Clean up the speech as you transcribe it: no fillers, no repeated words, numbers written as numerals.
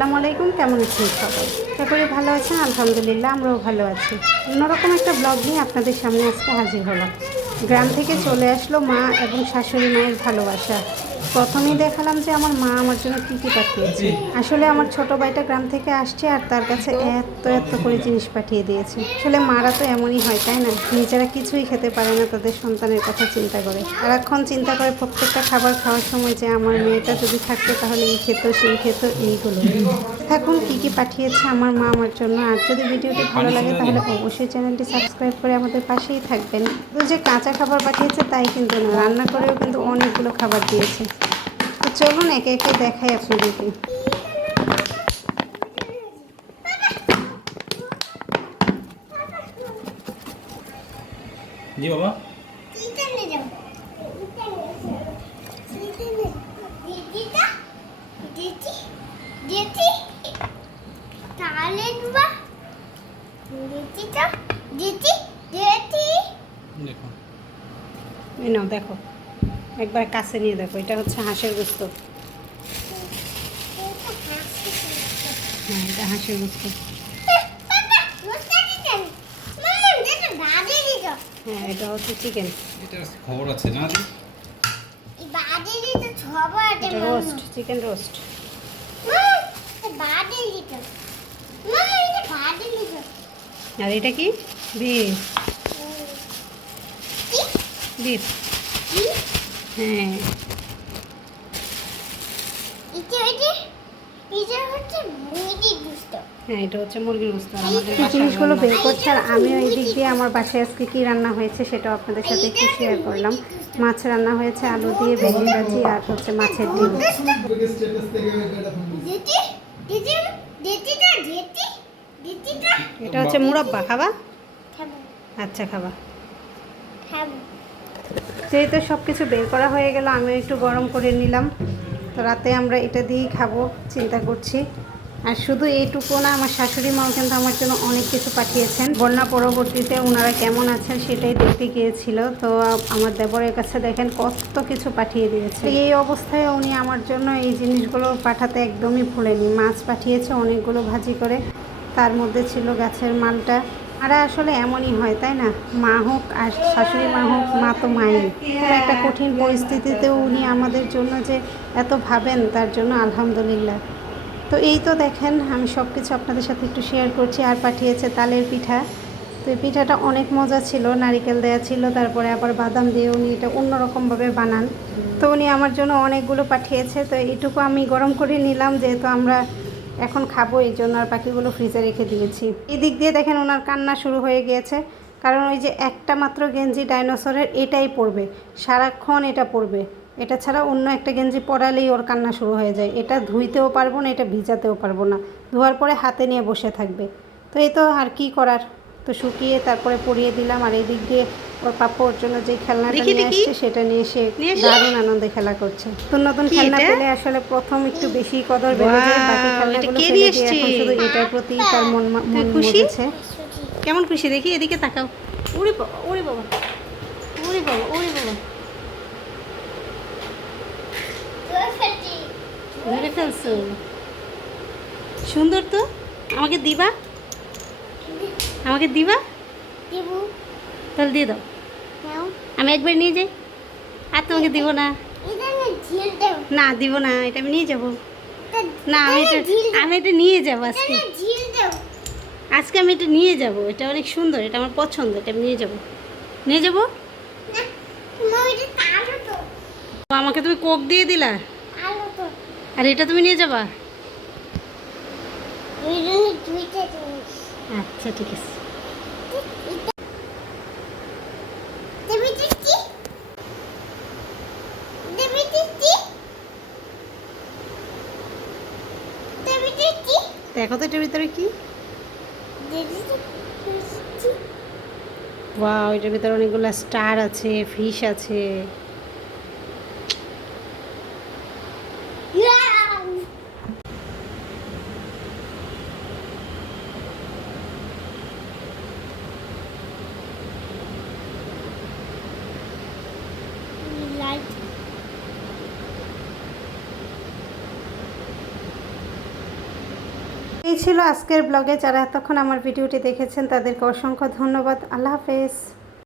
আসসালামু আলাইকুম, কেমন আছেন সবাই? আশা করি ভালো আছেন। আলহামদুলিল্লাহ আমরাও ভালো আছি। অন্যরকম একটা ব্লগ নিয়ে আপনাদের সামনে আজকে হাজির হলাম। গ্রাম থেকে চলে আসলো মা এবং শাশুড়ি মায়ের ভালোবাসা। প্রথমেই দেখালাম যে আমার মা আমার জন্য কী কী পাঠিয়েছে। আসলে আমার ছোটো ভাইটা গ্রাম থেকে আসছে আর তার কাছে এত এত করে জিনিস পাঠিয়ে দিয়েছে। আসলে মারা তো এমনই হয়, তাই না? নিজেরা কিছুই খেতে পারে না, তাদের সন্তানের কথা চিন্তা করে। সারাক্ষণ চিন্তা করে প্রত্যেকটা খাবার খাওয়ার সময় যে আমার মেয়েটা যদি থাকতো তাহলে এই খেত সেই খেত এইগুলো। এখন কী কী পাঠিয়েছে আমার মা আমার জন্য। আর যদি ভিডিওটি ভালো লাগে তাহলে অবশ্যই চ্যানেলটি সাবস্ক্রাইব করে আমাদের পাশেই থাকবেন। তো যে কাঁচা খাবার পাঠিয়েছে তাই কিন্তু না, রান্না করেও কিন্তু অনেকগুলো খাবার দিয়েছে। তো চলুন একে একে দেখাই আপনাদেরকে। জি বাবা এই নাও দেখো, একবার কাছে নিয়ে দেখো, এটা হচ্ছে হাঁসের গোস্ত। হ্যাঁ, এটা হাঁসের গোস্ত। হ্যাঁ, এটা হচ্ছে চিকেন। এটা খবর আছে না? এটা রোস্ট, চিকেন রোস্ট। আর এটা কি? বিফ। বিফ, হ্যাঁ। হ্যাঁ, এটা হচ্ছে মুরগির গোস্ত। আমাদের জিনিসগুলো বের করছে আর আমিও এই দিক দিয়ে আমার বাসায় আজকে কী রান্না হয়েছে সেটাও আপনাদের সাথে একটু শেয়ার করলাম। মাছ রান্না হয়েছে আলু দিয়ে, ভেন্ডি ভাজি আর হচ্ছে মাছের ডিম। এটা হচ্ছে মুরাব্বা। খাবা? আচ্ছা, খাবা। যেহেতু সব কিছু বের করা হয়ে গেল, আমিও একটু গরম করে নিলাম। তো রাতে আমরা এটা দিয়েই খাবো চিন্তা করছি। আর শুধু এইটুকু না, আমার শাশুড়ি মাও কিন্তু আমার জন্য অনেক কিছু পাঠিয়েছেন। বন্যা পরবর্তীতে ওনারা কেমন আছেন সেটাই দেখতে গিয়েছিল। তো আমার দেবরের কাছে দেখেন কত কিছু পাঠিয়ে দিয়েছে। এই অবস্থায় উনি আমার জন্য এই জিনিসগুলো পাঠাতে একদমই ভুলেনি। মাছ পাঠিয়েছে অনেকগুলো ভাজি করে, তার মধ্যে ছিল গাছের মালটা। আর আসলে এমনই হয়, তাই না? মা হোক আর শাশুড়ি মা হোক, মা তো মাই। একটা কঠিন পরিস্থিতিতেও উনি আমাদের জন্য যে এত ভাবেন, তার জন্য আলহামদুলিল্লাহ। তো এই তো দেখেন, আমি সব কিছু আপনাদের সাথে একটু শেয়ার করছি। আর পাঠিয়েছে তালের পিঠা। তো এই পিঠাটা অনেক মজা ছিল, নারিকেল দেওয়া ছিল, তারপরে আবার বাদাম দিয়ে উনি এটা অন্যরকমভাবে বানান। তো উনি আমার জন্য অনেকগুলো পাঠিয়েছে। তো এইটুকু আমি গরম করে নিলাম, যেহেতু আমরা এখন খাবো এই জন্য, আর বাকিগুলো ফ্রিজে রেখে দিয়েছি। এই দিক দিয়ে দেখেন ওনার কান্না শুরু হয়ে গিয়েছে, কারণ ওই যে একটা মাত্র গেঞ্জি ডাইনোসরের, এটাই পরবে, সারাক্ষণ এটা পরবে। এটা ছাড়া অন্য একটা গেঞ্জি পরালেই ওর কান্না শুরু হয়ে যায়। এটা ধুইতেও পারবো না, এটা ভিজাতেও পারবো না, ধোয়ার পরে হাতে নিয়ে বসে থাকবে। তো এই তো আর কি করার, তো শুকিয়ে তারপরে পরিয়ে দিলাম। আর এই দিক দিয়ে ওর পাপ্পা ওর জন্য যে খেলনাটা নিয়ে আসছে সেটা নিয়ে সে দারুণ আনন্দে খেলা করছে। নতুন নতুন খেলনা পেলে আসলে প্রথম একটু বেশি কদর বেড়ে যায়, বাকি খেলনাগুলো ফেলে দিয়ে এখন শুধু এটার প্রতি তার মন মজেছে। কেমন খুশি দেখি, এদিকে তাকাও। উড়ি বাবা, উড়ি বাবা, উড়ি বাবা, উড়ি বাবা, ধরে ফেলছো। সুন্দর তো। আমাকে দিবা? আমাকে দিবা? তাহলে দিয়ে দাও। আমি একবার নিয়ে যাই। আর তোমাকে দিব না। না দিব না, এটা আমি নিয়ে যাবো। না, আমি এটা নিয়ে যাবো আজকে। আজকে আমি এটা নিয়ে যাবো, এটা অনেক সুন্দর, এটা আমার পছন্দ, এটা আমি নিয়ে যাবো। নিয়ে যাবো। আমাকে তুমি কোক দিয়ে দিলা, আর এটা তুমি নিয়ে যাবা। আচ্ছা ঠিক আছে। দেখো তো এটার ভিতরে কি। ওয়াও, এটার ভিতরে অনেকগুলো স্টার আছে, ফিশ আছে। এই ছিল আজকের ব্লগে। যারা এতক্ষণ আমার ভিডিওটি দেখেছেন তাদেরকে অসংখ্য ধন্যবাদ। আল্লাহ হাফেজ।